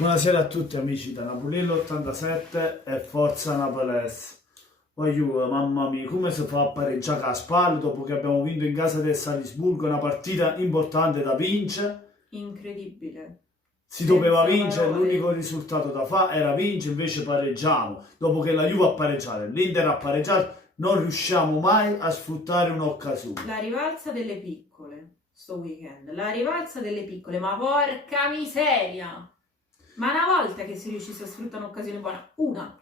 Buonasera a tutti amici da Napolillo 87 e Forza Napolese. Voglio, mamma mia, come si fa a pareggiare a spalle dopo che abbiamo vinto in casa del Salisburgo una partita importante da vincere? Incredibile. Si doveva Senza vincere, parole. l'unico risultato da fare era vincere, invece pareggiamo. Dopo che la Juve ha pareggiato e l'Inter ha pareggiato, non riusciamo mai a sfruttare un'occasione. La rivalsa delle piccole, sto weekend. La rivalsa delle piccole, ma porca miseria! Ma una volta che si riuscisse a sfruttare un'occasione buona,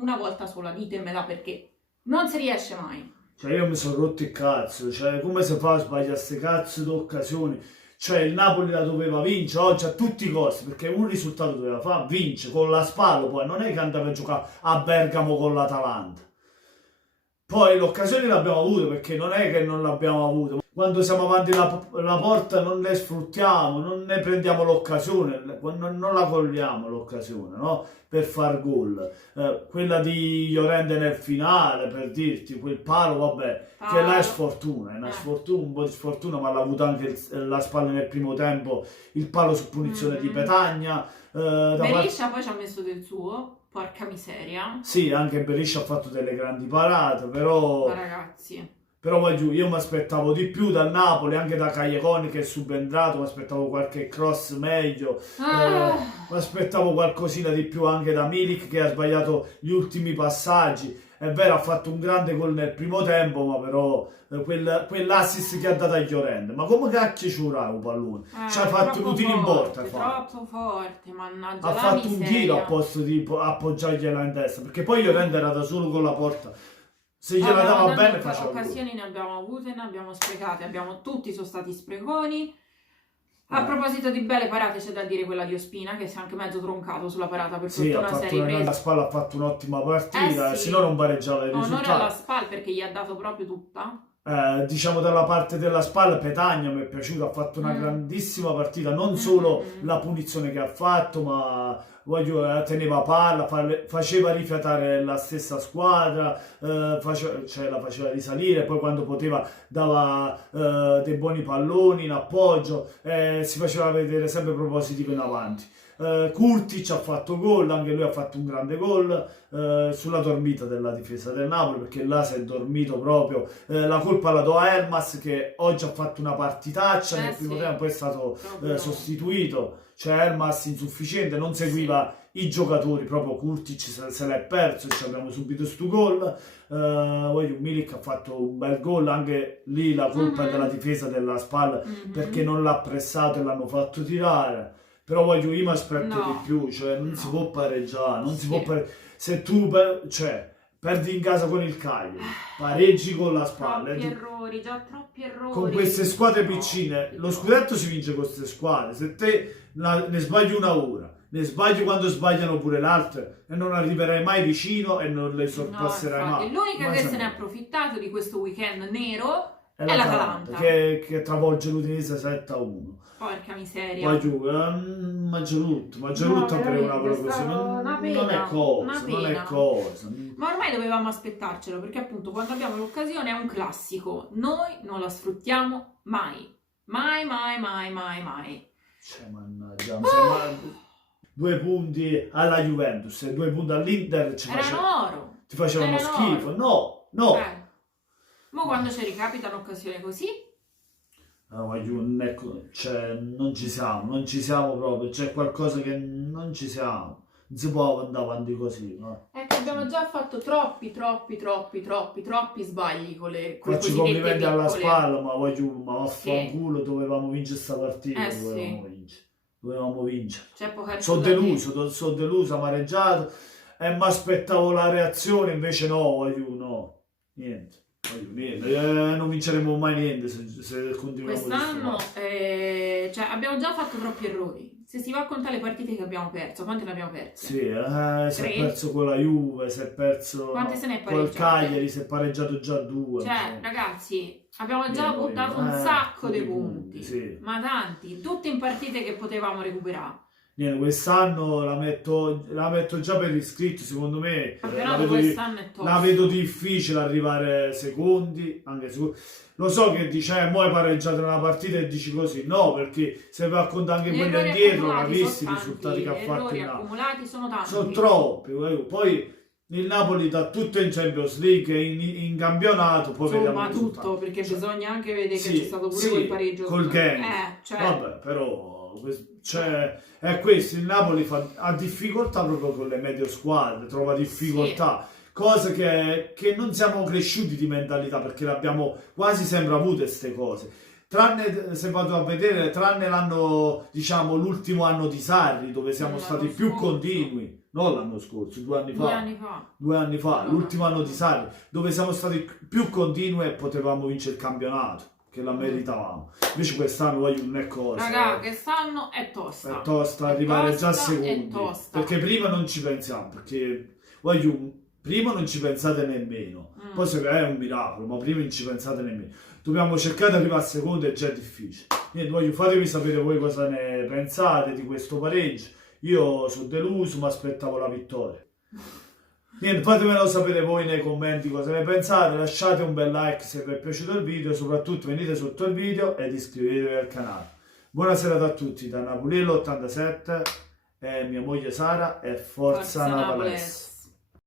una volta sola, ditemela perché non si riesce mai. Cioè io mi sono rotto il cazzo, cioè come si fa a sbagliare queste cazzo di occasioni? Cioè il Napoli la doveva vincere oggi a tutti i costi, perché un risultato doveva fare, vince con la spalla, poi non è che andava a giocare a Bergamo con l'Atalanta. Poi l'occasione l'abbiamo avuta perché non è che non l'abbiamo avuta. Quando siamo avanti la porta non le sfruttiamo, non ne prendiamo l'occasione, non la cogliamo l'occasione, no? Per far gol. Quella di Llorente nel finale, per dirti, quel palo, vabbè, che là è sfortuna, è una sfortuna, un po' di sfortuna, ma l'ha avuto anche la spalla nel primo tempo, il palo su punizione di Petagna. Beriscia poi ci ha messo del suo, porca miseria. Sì, anche Beriscia ha fatto delle grandi parate, però... Ma ragazzi... Però voglio, io mi aspettavo di più dal Napoli, anche da Callegoni che è subentrato, mi aspettavo qualche cross meglio, mi aspettavo qualcosina di più anche da Milik che ha sbagliato gli ultimi passaggi. È vero, ha fatto un grande gol nel primo tempo, ma però quell'assist che ha dato a Llorente, ma come cacchio ci vorrà un pallone? Ci ha fatto un tiro in porta. Troppo forte, mannaggia Ha la fatto miseria. un tiro a posto di appoggiargliela in testa, perché poi Llorente era da solo con la porta. Se gliela dava bene faceva occasioni ne abbiamo avute, ne abbiamo sprecate, tutti sono stati spreconi. A proposito di belle parate c'è da dire quella di Ospina che si è anche mezzo troncato sulla parata per sì, fortuna ha fatto una grande spalla, ha fatto un'ottima partita, sì. se no non pareggiava il onore risultato. alla spalla perché gli ha dato proprio tutta. Diciamo dalla parte della spalla Petagna mi è piaciuto, ha fatto una grandissima partita, non solo la punizione che ha fatto, ma teneva palla, faceva rifiatare la stessa squadra, la faceva risalire, poi quando poteva dava dei buoni palloni in appoggio, si faceva vedere sempre propositivo in avanti. Kurtic ha fatto gol, anche lui ha fatto un grande gol sulla dormita della difesa del Napoli, perché là si è dormito proprio. La colpa la do a Elmas che oggi ha fatto una partitaccia, nel primo tempo è stato sostituito, cioè Elmas insufficiente, non seguiva i giocatori, proprio Kurtic se l'è perso e ci abbiamo subito sto gol. Milik ha fatto un bel gol, anche lì la colpa è della difesa della spalla perché non l'ha pressato e l'hanno fatto tirare. Però io mi aspetto di più, cioè non si può pareggiare, non si può pareggiare. Se tu perdi in casa con il Cagliari, pareggi con la spalla. Troppi errori. Con queste squadre piccine, lo scudetto si vince con queste squadre. Se te ne sbagli una ora, ne sbagli quando sbagliano pure l'altra e non arriverai mai vicino e non le sorpasserai mai. L'unica che se ne è approfittato di questo weekend nero è l'Atalanta. Che travolge l'Udinese 7-1. Porca miseria. Poi giù, Maggiorutto per una cosa così, non è cosa. Ma ormai dovevamo aspettarcelo, perché appunto quando abbiamo l'occasione è un classico. Noi non la sfruttiamo mai. Mai. Cioè, mannaggia, 2 punti alla Juventus e 2 punti all'Inter ti facevano schifo. No. Ma quando ci ricapita un'occasione così? No, non ci siamo proprio, c'è qualcosa che non ci siamo, non si può andare avanti così, no? È che abbiamo già fatto troppi sbagli con le Faccio complimenti alla spalla, ma vaffanculo, dovevamo vincere questa partita, dovevamo vincere. Sono deluso, amareggiato, e mi aspettavo la reazione, invece no, niente. Non vinceremo mai niente se continuiamo quest'anno abbiamo già fatto troppi errori. Se si va a contare le partite che abbiamo perso, quante ne abbiamo perse? Sì, si è perso con la Juve, si è perso col Cagliari, si è pareggiato già 2. Ragazzi, abbiamo già buttato un sacco di punti, ma tanti, tutti in partite che potevamo recuperare. Niente, quest'anno la metto già per iscritto, secondo me Il campionato quest'anno è la vedo difficile arrivare secondi, anche lo so che dice, mo hai pareggiato nella partita e dici così, no, perché se vai a contare anche quelli indietro, non visti i risultati che ha fatto i il Napoli. accumulati sono tanti. Sono troppi, poi il Napoli dà tutto in Champions League, in campionato, poi vediamo insomma il tutto, risultato. perché bisogna anche vedere che Sì, c'è stato pure sì, quel pareggio col Genk. cioè, Vabbè, però è questo, il Napoli ha difficoltà proprio con le medio squadre, trova difficoltà, cose che non siamo cresciuti di mentalità, perché le abbiamo quasi sempre avute queste cose. Tranne, se vado a vedere, tranne l'anno, diciamo, l'ultimo anno di Sarri, dove siamo stati più continui, non l'anno scorso, 2 anni fa. 2 anni fa, l'ultimo anno di Sarri, dove siamo stati più continui e potevamo vincere il campionato, che la meritavamo. Invece quest'anno non è cosa. Raga, quest'anno è tosta. È tosta arrivare già secondi. Perché prima non ci pensiamo, perché prima non ci pensate nemmeno. Poi se è un miracolo, ma prima non ci pensate nemmeno. Dobbiamo cercare di arrivare a secondo e già è difficile. Niente, fatemi sapere voi cosa ne pensate di questo pareggio. Io sono deluso, ma aspettavo la vittoria. Niente, fatemelo sapere voi nei commenti cosa ne pensate, lasciate un bel like se vi è piaciuto il video, soprattutto venite sotto il video ed iscrivetevi al canale. Buonasera a tutti da Napulello 87 e mia moglie Sara e Forza Naples.